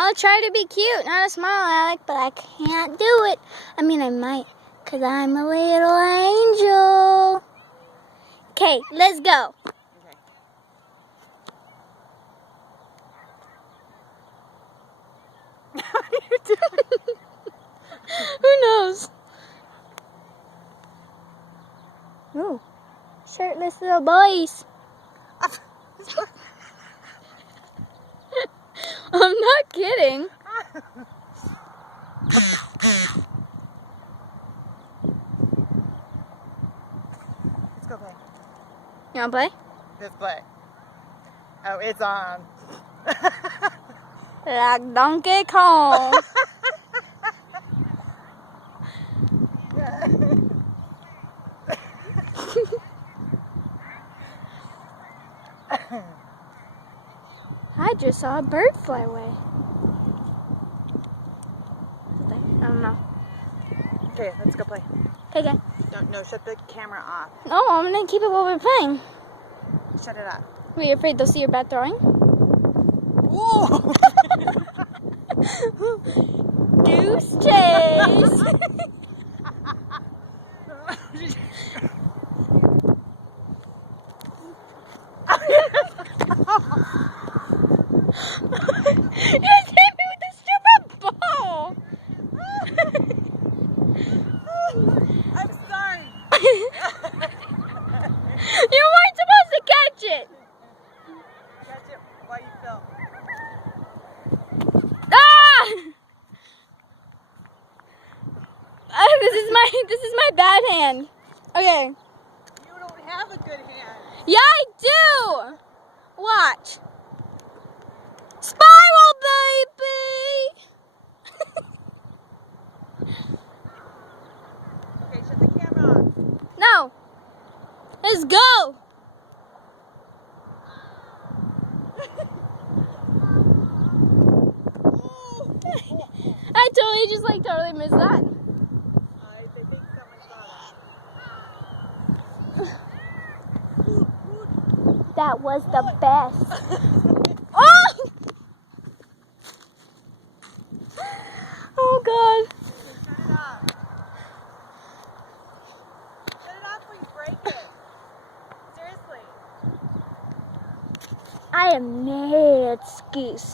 I'll try to be cute, not a smile, Alec, but I can't do it. I mean, I might, because I'm a little angel. Okay, let's go. Okay. What are you doing? Who knows? Ooh, shirtless little boys. I'm not kidding. Let's go play. You wanna play? Let's play. Oh, it's on. Like Donkey Kong. I just saw a bird fly away. I don't know. Okay, let's go play. Okay. No, shut the camera off. No, I'm gonna keep it while we're playing. Shut it off. Were you afraid they'll see your bad throwing? Ooh! Goose chase! You just hit me with a stupid ball! I'm sorry. You weren't supposed to catch it! Catch it while you film. Ah! This is my bad hand. Okay. You don't have a good hand. Yeah, I do! Watch. Spiral, baby! Okay, shut the camera off. No. Let's go. I totally missed that. I think someone saw that. That was the best. Oh! Oh God. Shut it off. Shut it off before you break it. Seriously. I am mad, Skis.